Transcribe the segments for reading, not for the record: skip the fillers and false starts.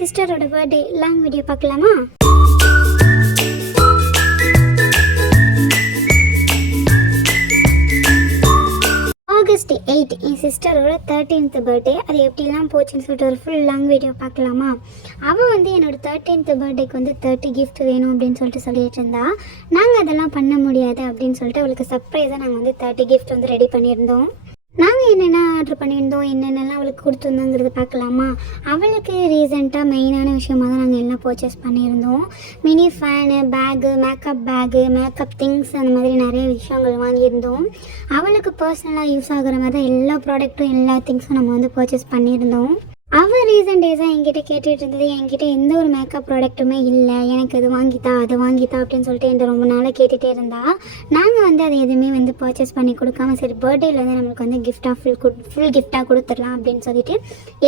சிஸ்டரோட birthday long video பார்க்கலாமா? August 8 என் சிஸ்டரோட 13th birthday. அது எப்படிலாம் போச்சுன்னு சொல்லிட்டு ஒரு ஃபுல் லாங் வீடியோ பார்க்கலாமா? அவள் வந்து என்னோட 13th பர்த்டேக்கு வந்து 30 கிஃப்ட் வேணும் அப்படின்னு சொல்லிட்டு இருந்தா. நாங்கள் அதெல்லாம் பண்ண முடியாது அப்படின்னு சொல்லிட்டு அவளுக்கு சர்ப்ரைஸாக நாங்கள் வந்து 30 கிஃப்ட் வந்து ரெடி பண்ணியிருந்தோம். நாங்கள் என்னென்ன ஆர்டர் பண்ணியிருந்தோம், என்னென்னலாம் அவளுக்கு கொடுத்துருந்தோங்கிறது பார்க்கலாமா? அவளுக்கு ரீசெண்டாக மெயினான விஷயமாக தான் நாங்கள் எல்லாம் பர்ச்சேஸ் பண்ணியிருந்தோம். Mini fan, bag, makeup things, அந்த மாதிரி நிறைய விஷயங்கள் வாங்கியிருந்தோம். அவளுக்கு பர்சனலாக யூஸ் ஆகிற மாதிரி தான் எல்லா ப்ராடக்ட்டும் எல்லா திங்ஸும் நம்ம வந்து பர்ச்சேஸ் பண்ணியிருந்தோம். அவள் ரீசன்ட் டேஸாக என்கிட்ட கேட்டுகிட்டு இருந்தது, என்கிட்ட எந்த ஒரு மேக்கப் ப்ராடக்ட்டுமே இல்லை, எனக்கு அது வாங்கித்தா அப்படின்னு சொல்லிட்டு என்கிட்ட ரொம்ப நாளாக கேட்டுகிட்டே இருந்தா. நாங்கள் வந்து அதை எதுவுமே வந்து பர்ச்சேஸ் பண்ணி கொடுக்காம, சரி பர்த்டேயில் வந்து நம்மளுக்கு வந்து கிஃப்டாக ஃபுல் கிஃப்டாக கொடுத்துடலாம் அப்படின்னு சொல்லிட்டு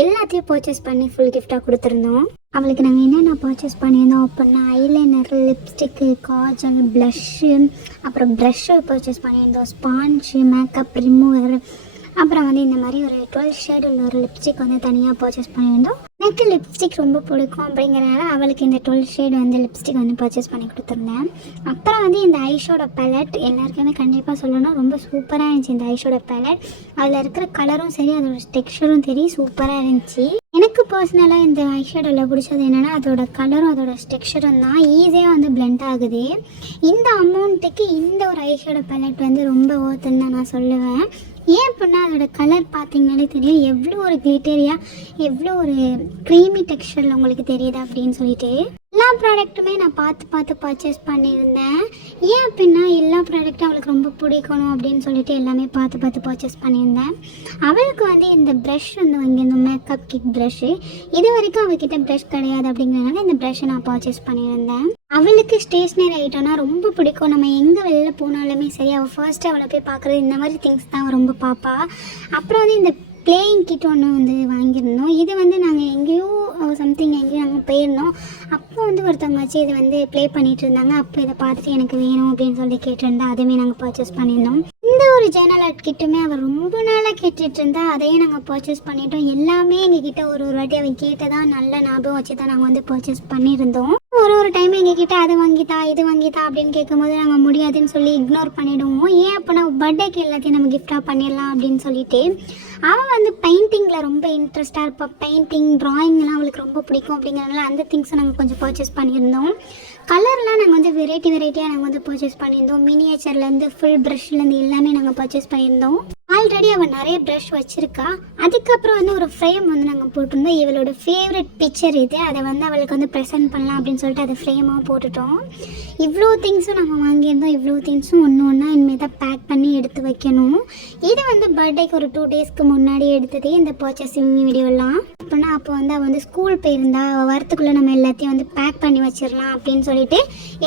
எல்லாத்தையும் பர்ச்சேஸ் பண்ணி ஃபுல் கிஃப்டாக கொடுத்துருந்தோம். அவளுக்கு நாங்கள் என்னென்ன பர்ச்சேஸ் பண்ணியிருந்தோம் அப்படின்னா, ஐலைனர், லிப்ஸ்டிக்கு, காஜல், ப்ளஷ்ஷு, அப்புறம் ப்ரஷ்ஷு பர்ச்சேஸ் பண்ணியிருந்தோம், ஸ்பான்ஜு, மேக்கப் ரிமூவர், அப்புறம் வந்து இந்த மாதிரி ஒரு 12 ஷேட் உள்ள ஒரு லிப்ஸ்டிக் வந்து தனியாக பர்ச்சேஸ் பண்ணியிருந்தோம். எனக்கு லிப்ஸ்டிக் ரொம்ப பிடிக்கும் அப்படிங்கிறனால அவளுக்கு இந்த 12 ஷேட் வந்து லிப்ஸ்டிக் வந்து பர்ச்சேஸ் பண்ணி கொடுத்துருந்தேன். அப்புறம் வந்து இந்த ஐஷோட பேலட் எல்லாருக்குமே கண்டிப்பாக சொல்லணும், ரொம்ப சூப்பராக இருந்துச்சு இந்த ஐஷோட பேலட். அதில் இருக்கிற கலரும் சரி, அதோட டெக்ஸ்சரும் சரி, சூப்பராக இருந்துச்சு. எனக்கு பர்சனலாக இந்த ஐஷேடோவில் பிடிச்சது என்னென்னா, அதோட கலரும் அதோட டெக்ஸ்சரும் தான் ஈஸியாக வந்து பிளெண்ட் ஆகுது. இந்த அமௌண்ட்டுக்கு இந்த ஒரு ஐஷேடோ பேலட் வந்து ரொம்ப ஒர்த்துன்னு தான் நான் சொல்லுவேன். ஏன் அப்படின்னா அதோட கலர் பார்த்தீங்கன்னாலே தெரியும் எவ்வளோ ஒரு கிளிட்டரியாக, எவ்வளோ ஒரு க்ரீமி டெக்ஸ்சரில் உங்களுக்கு தெரியுது அப்படின்னு சொல்லிட்டு. எல்லா ப்ராடக்ட்டுமே நான் பார்த்து பர்ச்சேஸ் பண்ணியிருந்தேன். ஏன் அப்படின்னா எல்லா ப்ராடக்ட்டும் அவளுக்கு ரொம்ப பிடிக்கணும் அப்படின்னு சொல்லிட்டு எல்லாமே பார்த்து பர்ச்சேஸ் பண்ணியிருந்தேன். அவளுக்கு வந்து இந்த ப்ரஷ் வந்து வாங்கியிருந்தோம், மேக்கப் கிட் ப்ரஷ்ஷு. இது வரைக்கும் அவகிட்ட ப்ரஷ் கிடையாது அப்படிங்கிறனால இந்த ப்ரஷ்ஷை நான் பர்ச்சேஸ் பண்ணியிருந்தேன். அவளுக்கு ஸ்டேஷ்னரி ஐட்டம்னா ரொம்ப பிடிக்கும். நம்ம எங்கே வெளில போனாலுமே சரி, அவள் ஃபர்ஸ்ட்டு அவளை போய் பார்க்குறது இந்த மாதிரி திங்ஸ் தான் அவள் ரொம்ப பார்ப்பா. அப்புறம் வந்து இந்த பிளேயிங் கிட் ஒன்று வந்து வாங்கியிருந்தோம். இது வந்து நாங்கள் எங்கேயோ நாங்கள் போயிருந்தோம். அப்போ வந்து ஒருத்தவங்க வச்சு இதை வந்து ப்ளே பண்ணிகிட்டு இருந்தாங்க. அப்போ இதை பார்த்துட்டு எனக்கு வேணும் அப்படின்னு சொல்லி கேட்டிருந்தா, அதுவுமே நாங்கள் பர்ச்சேஸ் பண்ணியிருந்தோம். இந்த ஒரு ஜேர்னல் ஆர்ட் கிட்டுமே அவள் ரொம்ப நாளாக கேட்டுட்டு இருந்தா, அதையும் நாங்கள் பர்ச்சேஸ் பண்ணிட்டோம். எல்லாமே எங்ககிட்ட ஒரு வாட்டி அவன் கேட்டதான் நல்ல ஞாபகம் வச்சு தான் நாங்கள் வந்து பர்ச்சேஸ் பண்ணியிருந்தோம். ஒரு டைம் எங்ககிட்ட அது வாங்கித்தா இது வாங்கித்தா அப்படின்னு கேட்கும்போது நாங்கள் முடியாதுன்னு சொல்லி இக்னோர் பண்ணிவிடுவோம். ஏன் அப்படின்னா பர்த்டேக்கு எல்லாத்தையும் நம்ம கிஃப்டாக பண்ணிடலாம் அப்படின்னு சொல்லிட்டு. அவள் வந்து பெயிண்டிங்கில் ரொம்ப இன்ட்ரெஸ்டாக இருப்பாள். பெயிண்டிங், ட்ராயிங்லாம் அவளுக்கு ரொம்ப பிடிக்கும் அப்படிங்கிறதுனால அந்த திங்ஸை நாங்கள் கொஞ்சம் பர்ச்சேஸ் பண்ணியிருந்தோம். கலர்லாம் நாங்கள் வந்து வெரைட்டியாக நாங்கள் வந்து பர்ச்சேஸ் பண்ணியிருந்தோம். மினியேச்சர்லேருந்து ஃபுல் ப்ரஷ்லேருந்து எல்லாமே நாங்கள் பர்ச்சேஸ் பண்ணியிருந்தோம். ஆல்ரெடி அவள் நிறைய ப்ரஷ் வச்சுருக்கா. அதுக்கப்புறம் வந்து ஒரு ஃப்ரேம் வந்து நாங்கள் போட்டிருந்தோம். இவளோட ஃபேவரட் பிக்சர் இது, அதை வந்து அவளுக்கு வந்து ப்ரெசென்ட் பண்ணலாம் அப்படின்னு சொல்லிட்டு அதை ஃப்ரேமாக போட்டுட்டோம். இவ்வளோ திங்ஸும் நம்ம வாங்கியிருந்தோம். இவ்வளோ திங்ஸும் ஒன்று இனிமேல் தான் பேக் பண்ணி எடுத்து வைக்கணும். இது வந்து பர்த்டேக்கு ஒரு 2 டேஸ்க்கு முன்னாடி எடுத்தது இந்த பர்ச்சேசிங் வீடியோலாம். அப்படின்னா அப்போ வந்து அவள் வந்து ஸ்கூல் போயிருந்தா, வரத்துக்குள்ளே நம்ம எல்லாத்தையும் வந்து பேக் பண்ணி வச்சிடலாம் அப்படின்னு சொல்லிட்டு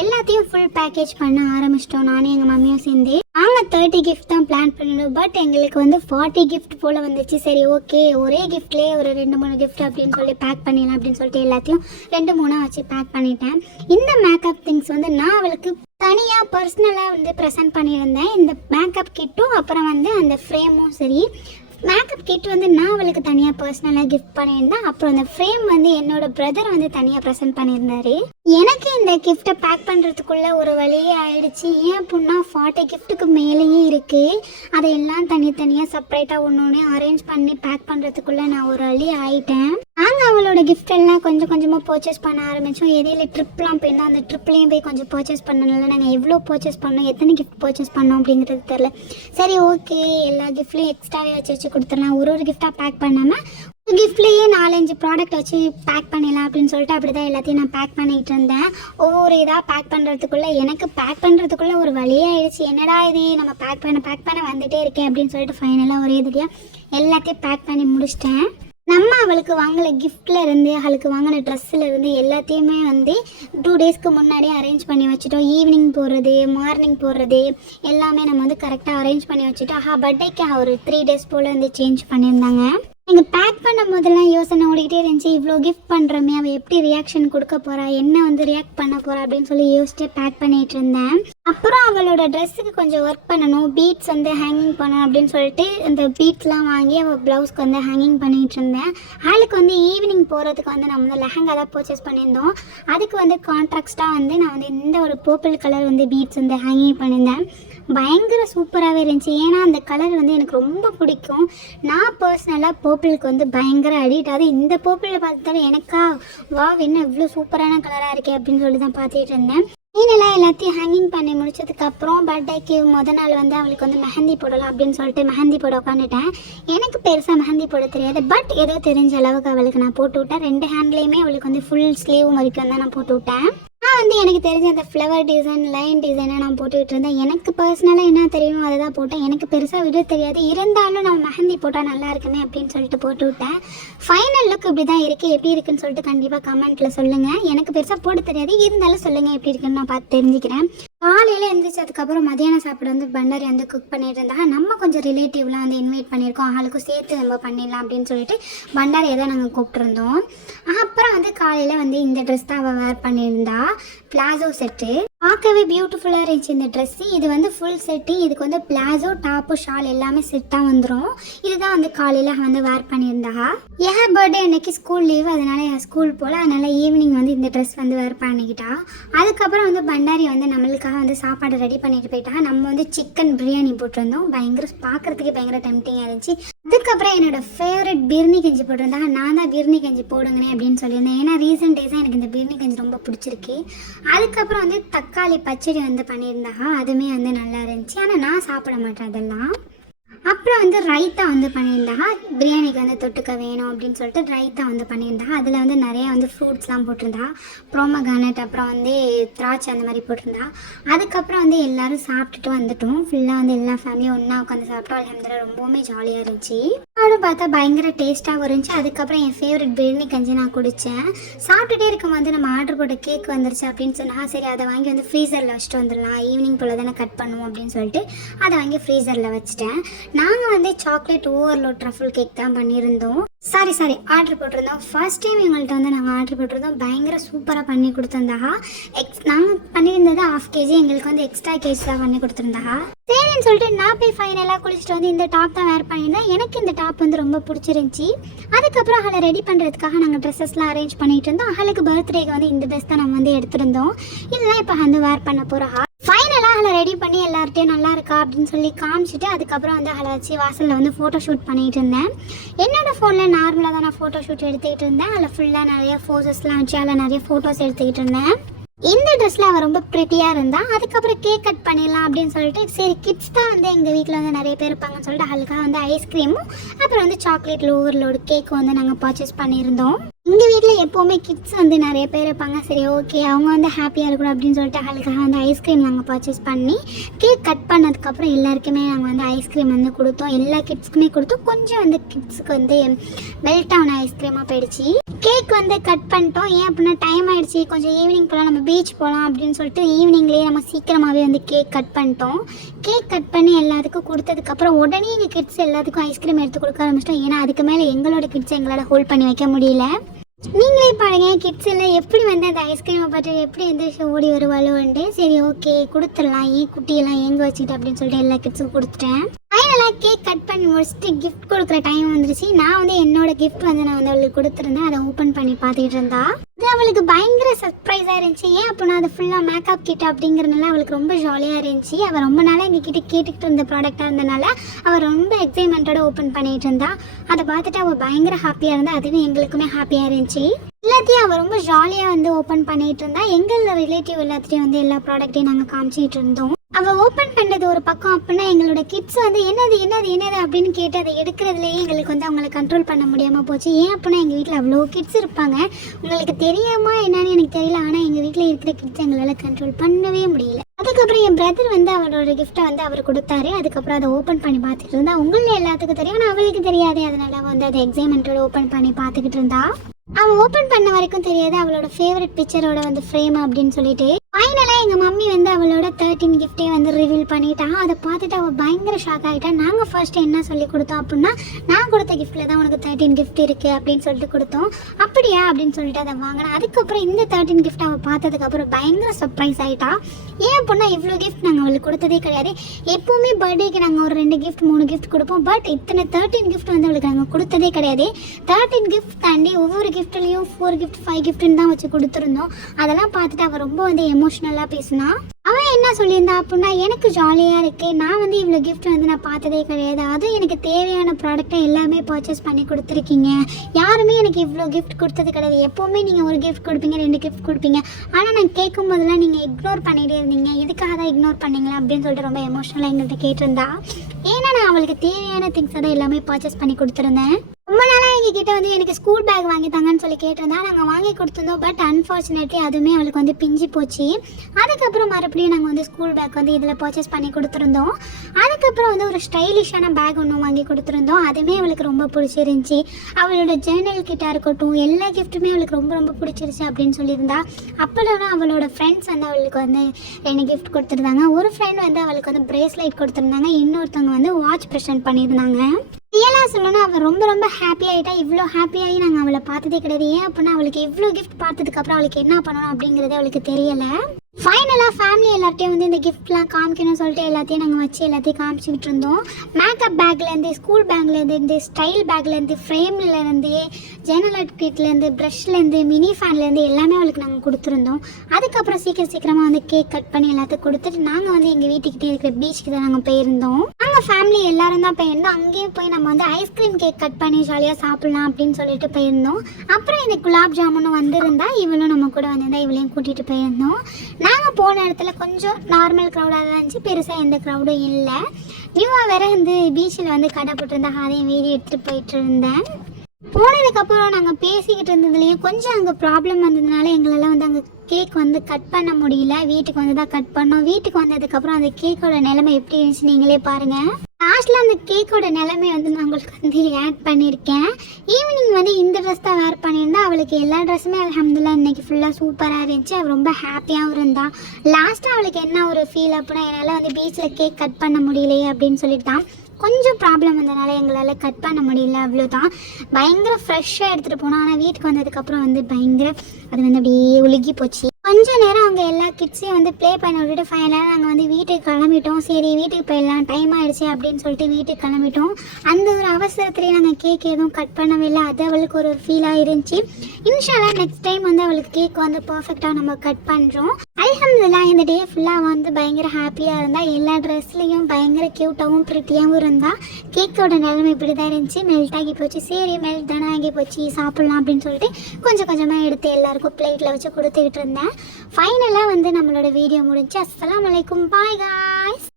எல்லாத்தையும் ஃபுல் பேக்கேஜ் பண்ண ஆரம்பிச்சிட்டோம். நானும் எங்கள் மம்மியும் சேர்ந்து. நாங்கள் 30 கிஃப்ட் தான் பிளான் பண்ணிடுவோம். பட் எங்களுக்கு வந்து 40 கிஃப்ட் போல் வந்துச்சு. சரி ஓகே, ஒரே கிஃப்ட்லேயே ஒரு 2-3 கிஃப்ட் அப்படின்னு சொல்லி பேக் பண்ணிடலாம் அப்படின்னு சொல்லிட்டு எல்லாத்தையும் 2-3 வச்சு பேக் பண்ணிட்டேன். இந்த மேக்கப் திங்ஸ் வந்து நான் அவளுக்கு தனியாக பர்சனலாக வந்து ப்ரெசென்ட் பண்ணியிருந்தேன். இந்த மேக்கப் கிட்டும் அப்புறம் வந்து அந்த ஃப்ரேமும் சரி. மேக்கப் கிட் வந்து நான் அவளுக்கு தனியாக பர்சனலாக கிஃப்ட் பண்ணியிருந்தேன். அப்புறம் அந்த ஃப்ரேம் வந்து என்னோட பிரதர் வந்து தனியாக ப்ரெசென்ட் பண்ணியிருந்தாரு. எனக்கு இந்த கிஃப்ட்டை பேக் பண்ணுறதுக்குள்ளே ஒரு வழியே ஆயிடுச்சு. ஏன் அப்படின்னா 40 கிஃப்ட்டுக்கு மேலேயே இருக்குது. அதையெல்லாம் தனித்தனியாக செப்பரேட்டாக ஒன்று அரேஞ்ச் பண்ணி பேக் பண்ணுறதுக்குள்ளே நான் ஒரு வழி ஆகிட்டேன். நாங்கள் அவளோட கிஃப்ட் எல்லாம் கொஞ்சமாக பர்ச்சேஸ் பண்ண ஆரம்பித்தோம். இடையில ட்ரிப்லாம் போயிருந்தோம். அந்த ட்ரிப்லேயும் போய் கொஞ்சம் பர்ச்சேஸ் பண்ணனால நாங்கள் எவ்வளோ பர்ச்சேஸ் பண்ணோம், எத்தனை கிஃப்ட் பர்ச்சேஸ் பண்ணோம் அப்படிங்கிறது தெரில. சரி ஓகே, எல்லா கிஃப்ட்லேயும் எக்ஸ்ட்ராவே வச்சு கொடுத்துடலாம். ஒரு கிஃப்டாக பேக் பண்ணாமல் கிஃப்ட்லேயே 4-5 ப்ராடக்ட் வச்சு பேக் பண்ணிடலாம் அப்படின்னு சொல்லிட்டு அப்படி தான் எல்லாத்தையும் நான் பேக் பண்ணிகிட்டு இருந்தேன். ஒவ்வொரு இதாக பேக் பண்ணுறதுக்குள்ளே எனக்கு பேக் பண்ணுறதுக்குள்ளே ஒரு வழியே ஆயிடுச்சு. என்னடா இது, நம்ம பேக் பண்ண வந்துகிட்டே இருக்கேன் அப்படின்னு சொல்லிட்டு ஃபைனலாக ஒரே இதுலையாக எல்லாத்தையும் பேக் பண்ணி முடிச்சிட்டேன். நம்ம அவளுக்கு வாங்கின கிஃப்டில் இருந்து, அவளுக்கு வாங்கின ட்ரெஸ்ஸில் இருந்து எல்லாத்தையுமே வந்து 2 டேஸ்க்கு முன்னாடியே அரேஞ்ச் பண்ணி வச்சுட்டோம். ஈவினிங் போடுறது, மார்னிங் போடுறது எல்லாமே நம்ம வந்து கரெக்டாக அரேஞ்ச் பண்ணி வச்சுட்டோம். பர்த்டேக்கு ஒரு 3 டேஸ் போல் வந்து சேஞ்ச் பண்ணியிருந்தாங்க. நீங்கள் பேக் பண்ணும் போதெல்லாம் யோசனை ஓடிக்கிட்டே இருந்துச்சு, இவ்வளோ கிஃப்ட் பண்ணுறோமே அவள் எப்படி ரியாக்ஷன் கொடுக்க போகிறா, என்ன வந்து ரியாக்ட் பண்ண போகிறா அப்படின்னு சொல்லி யோசிச்சுட்டு பேக் பண்ணிகிட்டு இருந்தேன். அப்புறம் அவளோட ட்ரெஸ்ஸுக்கு கொஞ்சம் ஒர்க் பண்ணணும், பீட்ஸ் வந்து ஹேங்கிங் பண்ணணும் அப்படின்னு சொல்லிட்டு இந்த பீட்ஸ்லாம் வாங்கி அவள் ப்ளவுஸ்க்கு வந்து ஹேங்கிங் பண்ணிகிட்டு இருந்தேன். அவளுக்கு வந்து ஈவினிங் போகிறதுக்கு வந்து நம்ம வந்து லெஹங்கா தான் பர்ச்சேஸ் பண்ணியிருந்தோம். அதுக்கு வந்து கான்ட்ராக்டாக வந்து நான் வந்து இந்த ஒரு பர்பிள் கலர் வந்து பீட்ஸ் வந்து ஹேங்கிங் பண்ணியிருந்தேன். பயங்கர சூப்பராகவே இருந்துச்சு. ஏன்னா அந்த கலர் வந்து எனக்கு ரொம்ப பிடிக்கும். நான் பர்சனலாக பர்பிளுக்கு வந்து பயங்கர அடிக்ட். அது இந்த பர்பிளில் பார்த்தாலும் எனக்கா வா என்ன இவ்வளோ சூப்பரான கலராக இருக்கே அப்படின்னு சொல்லி தான் பார்த்துட்டு இருந்தேன். மீனெல்லாம் எல்லாத்தையும் ஹேங்கிங் பண்ணி முடிச்சதுக்கப்புறம் பர்த்டேக்கு நாள் வந்து அவளுக்கு வந்து மெஹந்தி போடலாம் அப்படின்னு சொல்லிட்டு மெஹந்தி போட உட்காந்துட்டேன். எனக்கு பெருசாக மெஹந்தி போட தெரியாது, பட் ஏதோ தெரிஞ்ச அளவுக்கு அவளுக்கு நான் போட்டு விட்டேன். 2 ஹேண்ட்லேயுமே அவளுக்கு வந்து ஃபுல் ஸ்லீவ் வரைக்கும் தான் நான் போட்டு விட்டேன். நான் வந்து எனக்கு தெரிஞ்ச அந்த ஃப்ளவர் டிசைன், லைன் டிசைனை நான் போட்டுக்கிட்டு இருந்தேன். எனக்கு பர்சனலாக என்ன தெரியுமோ அதை தான் போட்டேன். எனக்கு பெருசாக விட தெரியாது, இருந்தாலும் நான் மெஹந்தி போட்டால் நல்லா இருக்குமே அப்படின்னு சொல்லிட்டு போட்டு விட்டேன். ஃபைனல் லுக் இப்படி தான் இருக்குது. எப்படி இருக்குன்னு சொல்லிட்டு கண்டிப்பாக கமெண்ட்டில் சொல்லுங்கள். எனக்கு பெருசாக போட தெரியாது, இருந்தாலும் சொல்லுங்கள் எப்படி இருக்குன்னு நான் பார்த்து தெரிஞ்சுக்கிறேன். காலையில் எழுந்திரிச்சதுக்கப்புறம் மதியானம் சாப்பிட வந்து பண்டாரி வந்து குக் பண்ணிட்டு இருந்தாங்க. நம்ம கொஞ்சம் ரிலேட்டிவ்லாம் வந்து இன்வைட் பண்ணியிருக்கோம், ஆளுக்கும் சேர்த்து நம்ம பண்ணிடலாம் அப்படின்னு சொல்லிட்டு பண்டாரியை தான் நாங்கள் கூப்பிட்ருந்தோம். அப்புறம் வந்து காலையில் வந்து இந்த ட்ரெஸ் தான் அவள் வேர் பண்ணியிருந்தா, பிளாசோ செட்டு. பார்க்கவே பியூட்டிஃபுல்லாக இருந்துச்சு இந்த ட்ரெஸ்ஸு. இது வந்து ஃபுல் செட்டு. இதுக்கு வந்து பிளாசோ, டாப்பு, ஷால் எல்லாமே செட்டாக வந்துடும். இதுதான் வந்து காலையில் வந்து வேர் பண்ணியிருந்தா. என் பர்த்டே அன்னைக்கு ஸ்கூல் லீவ், அதனால் என் ஸ்கூல் போல், அதனால் ஈவினிங் வந்து இந்த ட்ரெஸ் வந்து வேர் பண்ணிக்கிட்டா. அதுக்கப்புறம் வந்து பண்டாரி வந்து நம்மளுக்காக வந்து சாப்பாடு ரெடி பண்ணிட்டு போயிட்டா. நம்ம வந்து சிக்கன் பிரியாணி போட்டிருந்தோம். பார்க்குறதுக்கு பயங்கர டெம்டிங்காக இருந்துச்சு. அதுக்கப்புறம் என்னோட ஃபேவரட் பிரியாணி கஞ்சி போட்டிருந்தாங்க. நான் தான் பிரியாணி கஞ்சி போடுங்கண்ணே அப்படின்னு சொல்லியிருந்தேன். ஏன்னா ரீசன்ட் டேஸாக எனக்கு இந்த பிரியாணி கஞ்சி ரொம்ப பிடிச்சிருக்கு. அதுக்கப்புறம் வந்து தக்காளி பச்சடி வந்து பண்ணியிருந்தாங்க. அதுவுமே வந்து நல்லா இருந்துச்சு. ஆனால் நான் சாப்பிட மாட்டேன் அதெல்லாம். அப்புறம் வந்து ரைத்தா வந்து பண்ணியிருந்தாங்க. பிரியாணிக்கு வந்து தொட்டுக்க வேணும் அப்படின்னு சொல்லிட்டு ரைத்தா வந்து பண்ணியிருந்தாங்க. அதில் வந்து நிறையா வந்து ஃப்ரூட்ஸ்லாம் போட்டிருந்தா, ப்ரோமோகிரானட், அப்புறம் வந்து திராட்சை அந்த மாதிரி போட்டிருந்தா. அதுக்கப்புறம் வந்து எல்லோரும் சாப்பிட்டுட்டு வந்துட்டோம். ஃபுல்லாக வந்து எல்லா ஃபேமிலியும் ஒன்றா உட்காந்து சாப்பிட்டோம். அல்ஹம்துலில்லாஹ் ரொம்பவுமே ஜாலியாக இருந்துச்சு. சாப்பாடும் பார்த்தா பயங்கர டேஸ்ட்டாகவும் இருந்துச்சு. அதுக்கப்புறம் என் ஃபேவரட் பிரியாணி கஞ்சி நான் குடித்தேன். சாப்பிட்டுட்டே இருக்கும் போது நம்ம ஆர்டர் போட்ட கேக் வந்துருச்சு அப்படின்னு சொன்னால் சரி அதை வாங்கி வந்து ஃப்ரீசரில் வச்சுட்டு வந்துடலாம், ஈவினிங் போல் தானே கட் பண்ணுவோம் அப்படின்னு சொல்லிட்டு அதை வாங்கி ஃப்ரீசரில் வச்சுட்டேன். நாங்கள் வந்து சாக்லேட் ஓவர்லோட் ட்ரஃபிள் கேக் தான் பண்ணியிருந்தோம். சாரி ஆர்டர் போட்டிருந்தோம். ஃபர்ஸ்ட் டைம் எங்கள்கிட்ட வந்து நாங்கள் ஆர்டர் போட்டிருந்தோம். பயங்கர சூப்பராக பண்ணி கொடுத்துருந்தாங்க. நாங்கள் பண்ணியிருந்தது 1/2 kg, எங்களுக்கு வந்து எக்ஸ்ட்ரா கேஜ் தான் பண்ணி கொடுத்துருந்தாங்க. சரின்னு சொல்லிட்டு நான் போய் ஃபைனலாக குளிச்சுட்டு வந்து இந்த டாப் தான் வேர் பண்ணியிருந்தேன். எனக்கு இந்த டாப் வந்து ரொம்ப பிடிச்சிருந்துச்சி. அதுக்கப்புறம் அவளை ரெடி பண்ணுறதுக்காக நாங்கள் ட்ரெஸ்ஸஸ்லாம் அரேஞ்ச் பண்ணிகிட்டு இருந்தோம். அவளுக்கு பர்த்டேக்கு வந்து இந்த ட்ரெஸ் தான் நம்ம வந்து எடுத்திருந்தோம். இதெல்லாம் இப்போ வந்து வேர் பண்ண போகிறோம். ஃபைனலாக அவளை ரெடி பண்ணி எல்லார்ட்டையும் நல்லா இருக்கா அப்படின்னு சொல்லி காமிச்சிட்டு அதுக்கப்புறம் வந்து அவளை வச்சு வாசலில் வந்து ஃபோட்டோ ஷூட் பண்ணிகிட்டு இருந்தேன். என்னோடய ஃபோனில் நார்மலாக தான் நான் ஃபோட்டோ ஷூட் எடுத்துக்கிட்டு இருந்தேன். அதில் ஃபுல்லாக நிறைய ஃபோட்டோஸ்லாம் வச்சு அதில் நிறைய ஃபோட்டோஸ் எடுத்துக்கிட்டு இருந்தேன். இந்த ட்ரெஸ்ஸில் அவள் ரொம்ப ப்ரிட்டியாக இருந்தாள். அதுக்கப்புறம் கேக் கட் பண்ணிடலாம் அப்படின்னு சொல்லிட்டு சரி கிட்ஸ் தான் வந்து எங்கள் வீட்டில் வந்து நிறைய பேர் இருப்பாங்கன்னு சொல்லிட்டு அவளுக்காக வந்து ஐஸ்கிரீமும் அப்புறம் வந்து சாக்லேட் ஓவர்லோடு கேக்கும் வந்து நாங்கள் பர்ச்சேஸ் பண்ணியிருந்தோம். எங்கள் வீட்டில் எப்போவுமே கிட்ஸ் வந்து நிறைய பேர் இருப்பாங்க. சரி ஓகே அவங்க வந்து ஹாப்பியாக இருக்கணும் அப்படின்னு சொல்லிட்டு அவளுக்காக வந்து ஐஸ்கிரீம் நாங்கள் பர்ச்சேஸ் பண்ணி கேக் கட் பண்ணதுக்கப்புறம் எல்லாருக்குமே நாங்கள் வந்து ஐஸ்கிரீம் வந்து கொடுத்தோம். எல்லா கிட்ஸ்க்குமே கொடுத்தோம். கொஞ்சம் வந்து கிட்ஸுக்கு வந்து மெல்ட் ஆன ஐஸ்கிரீமாக போயிடுச்சு. கேக் வந்து கட் பண்ணிட்டோம். ஏன் அப்படின்னா டைம் ஆகிடுச்சி, கொஞ்சம் ஈவினிங் போகலாம், நம்ம பீச் போகலாம் அப்படின்னு சொல்லிட்டு ஈவினிங்லேயே நம்ம சீக்கிரமாகவே வந்து கேக் கட் பண்ணிட்டோம். கேக் கட் பண்ணி எல்லாத்துக்கும் கொடுத்ததுக்கப்புறம் உடனே எங்கள் கிட்ஸ் எல்லாத்துக்கும் ஐஸ்கிரீம் எடுத்து கொடுக்க ஆரம்பிச்சிட்டோம். ஏன்னா அதுக்கு மேலே எங்களோட கிட்ஸ் எங்களால் ஹோல்ட் பண்ணி வைக்க முடியல. நீங்களே பாருங்க கிட்ஸ் எல்லாம் எப்படி வந்து அந்த ஐஸ்கிரீமை பார்த்து எப்படி எந்த ஓடி வருவாளோன்ட்டு. சரி ஓகே கொடுத்துடலாம், ஏன் குட்டியெல்லாம் எங்கே வச்சுக்கிட்டு அப்படின்னு சொல்லிட்டு எல்லா கிட்ஸுக்கும் கொடுத்துட்டேன். ஃபைனலாக கேக் கட் பண்ணி முடிச்சுட்டு கிஃப்ட் கொடுக்குற டைம் வந்துருச்சு. நான் வந்து என்னோட கிஃப்ட் வந்து நான் வந்து அவளுக்கு கொடுத்துருந்தேன். அதை ஓப்பன் பண்ணி பார்த்துக்கிட்டு இருந்தா. அது அவளுக்கு பயங்கர சர்ப்ரைஸாக இருந்துச்சு. ஏன் அப்படின்னா அது ஃபுல்லாக மேக்கப் கிட் அப்படிங்கிறதுனால அவளுக்கு ரொம்ப ஜாலியாக இருந்துச்சு. அவள் ரொம்ப நாளாக எங்ககிட்ட கேட்டுக்கிட்டு இருந்த ப்ராடக்டாக இருந்தனால அவள் ரொம்ப எக்ஸைட்மெண்ட்டோட ஓப்பன் பண்ணிகிட்டு இருந்தா. அதை பார்த்துட்டு அவள் பயங்கர ஹாப்பியாக இருந்தா. அதுவே எங்களுக்குமே ஹாப்பியாக இருந்துச்சு. எல்லாத்தையும் அவள் ரொம்ப ஜாலியாக வந்து ஓப்பன் பண்ணிகிட்டு இருந்தா. எங்கள் ரிலேட்டிவ் எல்லாத்தையும் வந்து எல்லா ப்ராடக்ட்டையும் நாங்கள் காமிச்சிட்டு இருந்தோம். அவள் ஓப்பன் பண்ணுறது ஒரு பக்கம் அப்படின்னா எங்களோட கிட்ஸ் வந்து என்னது என்னது என்னது அப்படின்னு கேட்டு அதை எடுக்கிறதுலேயே எங்களுக்கு வந்து அவங்களை கண்ட்ரோல் பண்ண முடியாமல் போச்சு. ஏன் அப்படின்னா எங்கள் வீட்டில் அவ்வளோ கிட்ஸ் இருப்பாங்க. உங்களுக்கு தெரியாமா என்னன்னு எனக்கு தெரியல, ஆனால் எங்கள் வீட்டில் இருக்கிற கிட்ஸ் எங்களால் கண்ட்ரோல் பண்ணவே முடியல. அதுக்கப்புறம் என் பிரதர் வந்து அவரோட கிஃப்ட்டை வந்து அவர் கொடுத்தாரு. அதுக்கப்புறம் அதை ஓப்பன் பண்ணி பார்த்துட்டு இருந்தா. உங்களில் எல்லாத்துக்கும் தெரியும், ஆனால் அவளுக்கு தெரியாது. அதனால வந்து அதை எக்ஸைட்மெண்ட்டோட ஓப்பன் பண்ணி பார்த்துக்கிட்டு இருந்தா. அவள் ஓப்பன் பண்ண வரைக்கும் தெரியாது அவளோட ஃபேவரட் பிக்சரோட வந்து ஃப்ரேம் அப்படின்னு சொல்லிட்டு. ஃபைனலாக எங்கள் மம்மி வந்து அவளோட 13 கிஃப்டே வந்து ரிவீல் பண்ணிட்டான். அதை பார்த்துட்டு அவள் பயங்கர ஷாக் ஆகிட்டா. நாங்கள் ஃபர்ஸ்ட் என்ன சொல்லி கொடுத்தோம் அப்படின்னா, நான் கொடுத்த கிஃப்ட்டில் தான் உனக்கு 13 கிஃப்ட் இருக்குது அப்படின்னு சொல்லிட்டு கொடுத்தோம். அப்படியா அப்படின்னு சொல்லிட்டு அதை வாங்கினா. அதுக்கப்புறம் இந்த 13 கிஃப்ட் அவள் பார்த்ததுக்கப்புறம் பயங்கர சர்ப்ரைஸ் ஆகிட்டா. ஏன் அப்படின்னா இவ்வளோ கிஃப்ட் நாங்கள் அவளுக்கு கொடுத்ததே கிடையாது. எப்போவுமே பர்த்டேக்கு நாங்கள் ஒரு 2 கிஃப்ட் 3 கிஃப்ட் கொடுப்போம். பட் இத்தனை 13 கிஃப்ட் வந்து அவளுக்கு நாங்கள் கொடுத்ததே கிடையாது. 13 கிஃப்ட் தாண்டி ஒவ்வொரு கிஃப்ட்லேயும் 4 கிஃப்ட் 5 கிஃப்ட்னு தான் வச்சு கொடுத்துருந்தோம். அதெல்லாம் பார்த்துட்டு அவள் ரொம்ப வந்து எமோஷ்னலாக பேசினா. அவன் என்ன சொல்லியிருந்தா அப்படின்னா, எனக்கு ஜாலியாக இருக்குது, நான் வந்து இவ்வளோ கிஃப்ட் வந்து நான் பார்த்ததே கிடையாது, அதுவும் எனக்கு தேவையான ப்ராடக்டை எல்லாமே பர்ச்சேஸ் பண்ணி கொடுத்துருக்கீங்க, யாருமே எனக்கு இவ்வளோ கிஃப்ட் கொடுத்தது கிடையாது, எப்போவுமே நீங்கள் ஒரு கிஃப்ட் கொடுப்பீங்க 2 கிஃப்ட் கொடுப்பீங்க, ஆனால் நான் கேட்கும் போதெல்லாம் நீங்கள் இக்னோர் பண்ணிகிட்டே இருந்தீங்க, இதுக்காக தான் இக்னோர் பண்ணீங்களா அப்படின்னு சொல்லிட்டு ரொம்ப எமோஷ்னலாக எங்கள்கிட்ட கேட்டிருந்தா. ஏன்னா நான் அவளுக்கு தேவையான திங்ஸை தான் எல்லாமே பர்ச்சேஸ் பண்ணி கொடுத்துருந்தேன். ரொம்ப நாளாக எங்ககிட்ட வந்து எனக்கு ஸ்கூல் பேக் வாங்கி தாங்கன்னு சொல்லி கேட்டிருந்தா. நாங்கள் வாங்கி கொடுத்துருந்தோம். பட் அன்ஃபார்ச்சுனேட்லி அதுவுமே அவளுக்கு வந்து பிஞ்சு போச்சு. அதுக்கப்புறம் மறுபடியும் நாங்கள் வந்து ஸ்கூல் பேக் வந்து இதில் பர்ச்சேஸ் பண்ணி கொடுத்துருந்தோம். அதுக்கப்புறம் வந்து ஒரு ஸ்டைலிஷான பேக் ஒன்று வாங்கி கொடுத்துருந்தோம். அதுவுமே அவளுக்கு ரொம்ப பிடிச்சிருந்துச்சி. அவளோட ஜேர்னல் கிட்ட இருக்கட்டும் எல்லா கிஃப்ட்டுமே அவளுக்கு ரொம்ப ரொம்ப பிடிச்சிருச்சு அப்படின்னு சொல்லியிருந்தா. அப்போலாம் அவளோட ஃப்ரெண்ட்ஸ் வந்து அவளுக்கு வந்து 2 கிஃப்ட் கொடுத்துருந்தாங்க. ஒரு ஃப்ரெண்ட் வந்து அவளுக்கு வந்து பிரேஸ்லைட் கொடுத்துருந்தாங்க, இன்னொருத்தவங்க வந்து வாட்ச் ப்ரெசென்ட் பண்ணியிருந்தாங்க. ரியலாக சொல்லணும்னா அவள் ரொம்ப ரொம்ப ஹாப்பி ஆகிட்டா. இவ்வளோ ஹாப்பியாகி நாங்கள் அவளை பார்த்ததே கிடையாது. ஏன் அப்படின்னா அவளுக்கு இவ்வளோ கிஃப்ட் பார்த்ததுக்கப்புறம் அவளுக்கு என்ன பண்ணணும் அப்படிங்கிறது அவளுக்கு தெரியலை. ஃபைனலாக ஃபேமிலி எல்லார்ட்டையும் வந்து இந்த கிஃப்ட்லாம் காமிக்கணும்னு சொல்லிட்டு எல்லாத்தையும் நாங்கள் வச்சு எல்லாத்தையும் காமிச்சிக்கிட்டு இருந்தோம். மேக்கப் பேக்லேருந்து, ஸ்கூல் பேக்லேருந்து, இந்த ஸ்டைல் பேக்லேருந்து, ஃப்ரேம்லேருந்து, ஜெனரல் கிட்லேருந்து, ப்ரஷ்லேருந்து, மினி ஃபேன்லேருந்து எல்லாமே அவளுக்கு நாங்கள் கொடுத்துருந்தோம். அதுக்கப்புறம் சீக்கிரமாக வந்து கேக் கட் பண்ணி எல்லாத்தையும் கொடுத்துட்டு நாங்கள் வந்து எங்கள் வீட்டுக்கிட்டே இருக்கிற பீச்சுக்கு தான் நாங்கள் போயிருந்தோம். நாங்கள் ஃபேமிலி எல்லாரும் தான் போயிருந்தோம். அங்கேயும் போய் நம்ம வந்து ஐஸ்கிரீம் கேக் கட் பண்ணி ஜாலியாக சாப்பிட்லாம் அப்படின்னு சொல்லிட்டு போயிருந்தோம். அப்புறம் இந்த குலாப் ஜாமுனும் வந்திருந்தா, இவளும் நம்ம கூட வந்திருந்தா, இவளையும் கூட்டிகிட்டு போயிருந்தோம். நாங்கள் போன இடத்துல கொஞ்சம் நார்மல் க்ரௌடாக தான் இருந்துச்சு, பெருசாக எந்த க்ரௌடும் இல்லை. நியூவாக வேறு வந்து பீச்சில் வந்து கடை போட்டிருந்தா, அதையும் வீடியோ எடுத்துகிட்டு போயிட்டு இருந்தேன். போனதுக்கப்புறம் நாங்கள் பேசிக்கிட்டு இருந்ததுலேயும் கொஞ்சம் அங்கே ப்ராப்ளம் வந்ததுனால எங்களெல்லாம் வந்து அங்கே கேக் வந்து கட் பண்ண முடியல. வீட்டுக்கு வந்து தான் கட் பண்ணோம். வீட்டுக்கு வந்ததுக்கப்புறம் அந்த கேக்கோட நிலைமை எப்படி இருந்துச்சு நீங்களே பாருங்கள். லாஸ்ட்டில் அந்த கேக்கோட நிலைமை வந்து நான் உங்களுக்கு வந்து ஆட் பண்ணியிருக்கேன். ஈவினிங் வந்து இந்த ட்ரெஸ் தான் வேர் பண்ணியிருந்தா. அவளுக்கு எல்லா ட்ரெஸ்ஸுமே அல்ஹம்துலில்லாஹ் இன்றைக்கி ஃபுல்லாக சூப்பராக இருந்துச்சு. அவள் ரொம்ப ஹாப்பியாகவும் இருந்தாள். லாஸ்ட்டாக அவளுக்கு என்ன ஒரு ஃபீல் அப்படின்னா, என்னால் வந்து பீச்சில் கேக் கட் பண்ண முடியலையே அப்படின்னு சொல்லிட்டு தான். கொஞ்சம் ப்ராப்ளம் வந்ததுனால எங்களால் கட் பண்ண முடியல, அவ்வளோதான். பயங்கர ஃப்ரெஷ்ஷாக எடுத்துகிட்டு போனோம். ஆனால் வீட்டுக்கு வந்ததுக்கப்புறம் வந்து பயங்கர அது வந்து அப்படியே ஒழுகி போச்சு. கொஞ்ச நேரம் அங்கே எல்லா கிட்ஸையும் வந்து ப்ளே பண்ண விட்டுட்டு ஃபைனலாக நாங்கள் வந்து வீட்டுக்கு கிளம்பிட்டோம். சரி வீட்டுக்கு போயிடலாம், டைம் ஆகிடுச்சு அப்படின்னு சொல்லிட்டு வீட்டுக்கு கிளம்பிட்டோம். அந்த ஒரு அவசரத்துலேயே நாங்கள் கேக் எதுவும் கட் பண்ணவே இல்லை. அது அவளுக்கு ஒரு ஃபீலாக இருந்துச்சு. இன்ஷால்லா நெக்ஸ்ட் டைம் வந்து அவளுக்கு கேக் வந்து பர்ஃபெக்டாக நம்ம கட் பண்ணுறோம். அல்ஹம்துலில்லாஹ் இந்த டே ஃபுல்லாக வந்து பயங்கர ஹாப்பியாக இருந்தால். எல்லா ட்ரெஸ்லேயும் பயங்கர க்யூட்டாகவும் ப்ரிட்டியாகவும் இருந்தால். கேக்கோட நிலைமை இப்படி தான் இருந்துச்சு. மெல்ட் ஆகி போச்சு. சரி மெல்ட் தானே ஆகி போச்சு, சாப்பிட்லாம் அப்படின்னு சொல்லிட்டு கொஞ்சம் கொஞ்சமாக எடுத்து எல்லாருக்கும் பிளேட்டில் வச்சு கொடுத்துக்கிட்டு இருந்தேன். ஃபைனலாக வந்து நம்மளோட வீடியோ முடிஞ்சு. அஸ்ஸலாமு அலைக்கும், பாய் காய்ஸ்.